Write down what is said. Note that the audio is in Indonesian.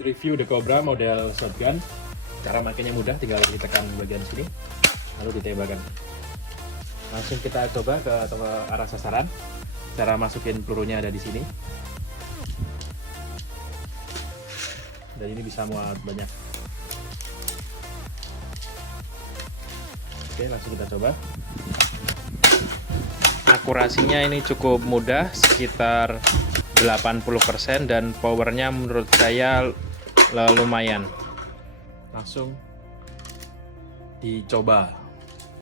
review The Cobra model shotgun. Cara makainya mudah, tinggal ditekan bagian sini lalu ditembakkan. Langsung kita coba ke arah sasaran. Cara masukin pelurunya ada di sini. Dan ini bisa muat banyak. Oke, langsung kita coba. Akurasinya ini cukup mudah, sekitar 80%, dan powernya menurut saya lumayan. Langsung dicoba.